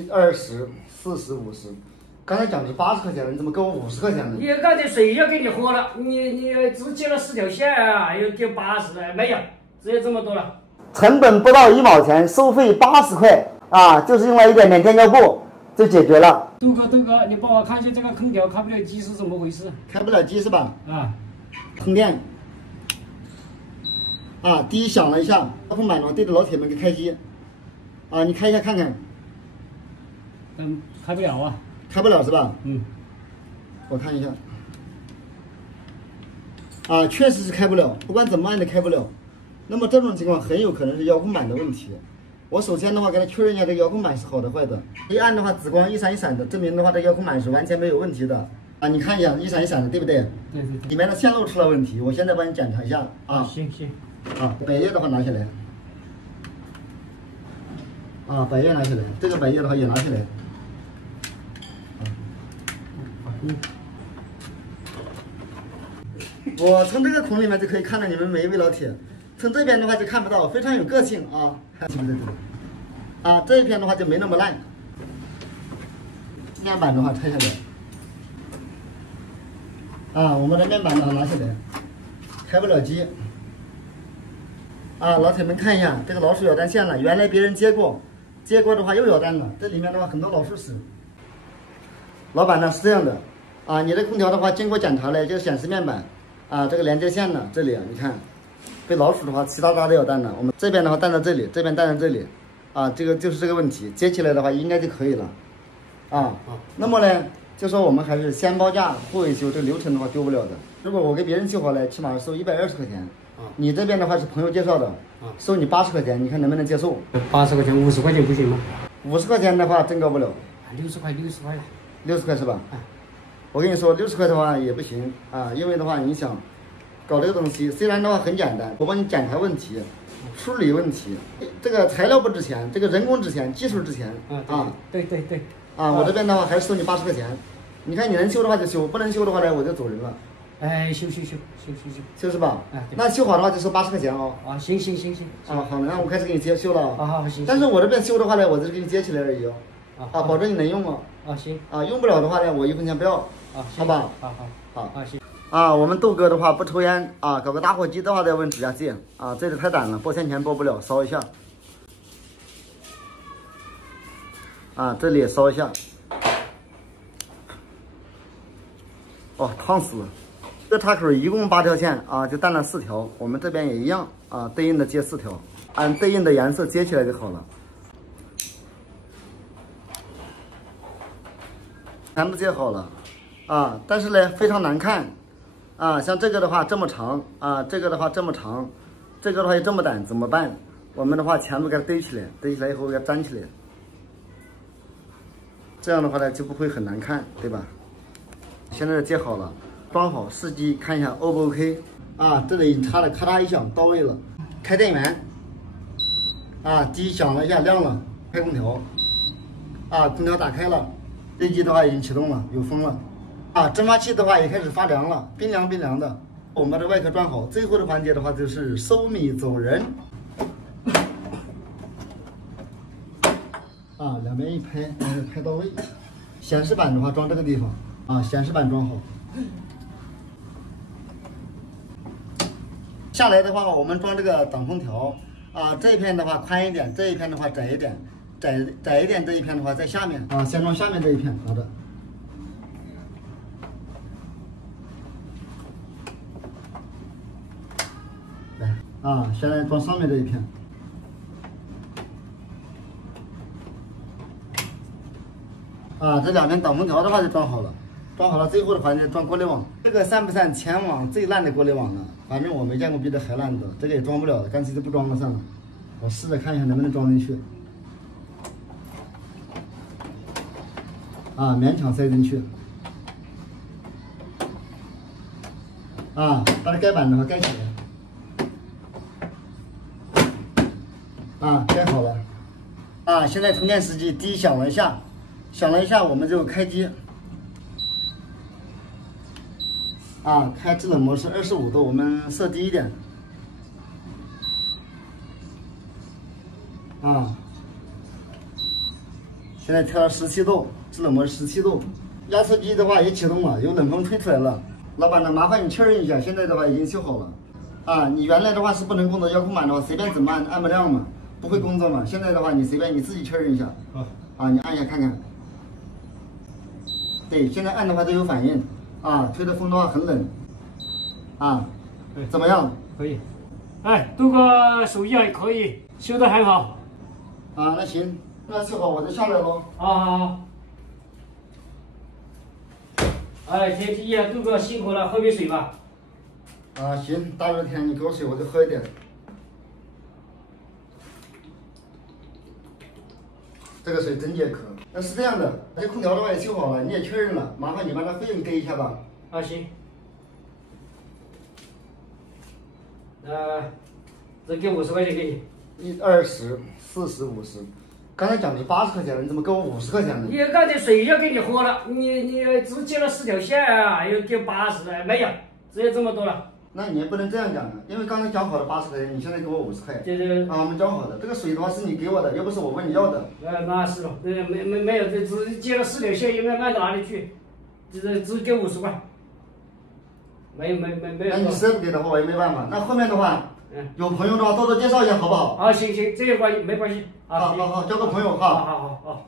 20、40、50。刚才讲是80块钱了，你怎么给我50块钱呢？你刚才水要给你喝了，你只接了4条线啊，又给80，没有，只有这么多了。成本不到1毛钱，收费80块啊，就是用了一点点添加布就解决了。豆哥，你帮我看一下这个空调开不了机是怎么回事？开不了机是吧？啊，通电。啊，第一响了一下，遥控板的话对着老铁们给开机。啊，你开一下看看。开不了啊。开不了是吧？嗯。我看一下。啊，确实是开不了，不管怎么按都开不了。那么这种情况很有可能是遥控板的问题。我首先的话给他确认一下这个遥控板是好的坏的。一按的话紫光一闪一闪的，证明的话这遥控板是完全没有问题的。啊，你看一下一闪一闪的，对不对？对。里面的线路出了问题，我现在帮你检查一下啊。行。啊，百叶的话拿下来。啊，百叶拿下来，这个百叶的话也拿下来。我从这个孔里面就可以看到你们每一位老铁，从这边的话就看不到，非常有个性啊。看是不是这个？啊，这一片的话就没那么烂。面板的话拆下来。啊，我们的面板的话拿下来，开不了机。啊，老铁们看一下，这个老鼠咬断线了，原来别人接过的话又咬断了，这里面的话很多老鼠屎。老板呢是这样的，啊，你的空调的话经过检查了，就显示面板，啊，这个连接线呢这里你看，被老鼠的话齐哒哒的咬断了，我们这边的话断在这里，这边断在这里，啊，这个就是这个问题，接起来的话应该就可以了，啊，那么呢，就说我们还是先报价后维修，这个流程的话丢不了的。如果我给别人修好了，起码收120块钱。你这边的话是朋友介绍的，收你80块钱，你看能不能接受？80块钱，50块钱不行吗？50块钱的话真搞不了。60块了。60块是吧？我跟你说，60块的话也不行啊，因为的话你想搞这个东西，虽然的话很简单，我帮你检查问题、处理问题，这个材料不值钱，这个人工值钱，技术值钱啊。对。啊，我这边的话还是收你80块钱，你看你能修的话就修，不能修的话呢我就走人了。哎，修是吧？哎，那修好的话就收80块钱哦。啊，行。啊，好，那我开始给你修了啊。好，行。但是我这边修的话呢，我只是给你接起来而已哦。啊，保证你能用哦。啊，行。啊，用不了的话呢，我1分钱不要。啊，好吧。好。啊，行。啊，我们豆哥的话不抽烟啊，搞个打火机的话再问指甲戒啊，这个太短了，拨线前拨不了，烧一下。啊，这里也烧一下。哦，烫死了。这插口一共8条线啊，就断了4条，我们这边也一样啊，对应的接4条，按对应的颜色接起来就好了。全部接好了啊，但是呢非常难看啊，像这个的话这么长啊，这个的话这么长，这个的话又这么短，怎么办？我们的话全部给它堆起来，堆起来以后给它粘起来，这样的话呢就不会很难看，对吧？现在接好了。装好试机看一下 O 不 OK 啊？这里已经插的咔嗒一响到位了，开电源啊，机响了一下亮了，开空调啊，空调打开了，飞机的话已经启动了，有风了啊，蒸发器的话也开始发凉了，冰凉的。我们把这外壳装好，最后的环节的话就是收米走人啊，两边一拍，拍到位。显示板的话装这个地方啊，显示板装好。下来的话，我们装这个挡风条啊，这一片的话宽一点，这一片的话窄一点，窄一点这一片的话在下面啊，先装下面这一片，好的。来啊，先来装上面这一片。啊，这两边挡风条的话就装好了。装好了，最后的环节装过滤网。这个散不散全网最烂的过滤网了，反正我没见过比这还烂的，这个也装不了了，干脆就不装了算了。我试着看一下能不能装进去。啊，勉强塞进去。啊，把这盖板的话盖起来。啊，盖好了。啊，现在充电时机滴响了一下，我们就开机。啊，开制冷模式25度，我们设低一点。啊，现在调到17度，制冷模17度。压缩机的话也启动了，有冷风吹出来了。老板呢，麻烦你确认一下，现在的话已经修好了。啊，你原来的话是不能工作，遥控板的话随便怎么按不亮嘛，不会工作嘛。现在的话你随便你自己确认一下。啊，你按一下看看。对，现在按的话都有反应。啊，吹的风的话很冷。啊，怎么样？可以。哎，镀个手艺还可以，修得很好。啊，那行，那修好我就下来喽。好。哎，天气也镀个辛苦了，喝杯水吧。啊，行，大热天你给我水我就喝一点。这个水真解渴。那是这样的，这空调的话也修好了，你也确认了，麻烦你把那费用给一下吧。啊，行。这给50块钱给你。20、40、50，刚才讲的是80块钱了，你怎么给我50块钱呢？你刚才水要给你喝了，你只接了4条线啊，又给80，没有，只有这么多了。那你也不能这样讲啊，因为刚才讲好的80块钱，你现在给我50块。这啊，我们讲好的，这个水的话是你给我的，又不是我问你要的。那是了，没有，这只接了4条线，应该卖到哪里去？只给50块。没有。那你实在不给的话，我也没办法。那后面的话，有朋友的话多多介绍一下，好不好？好，行，这个没关系。好，交个朋友哈。好。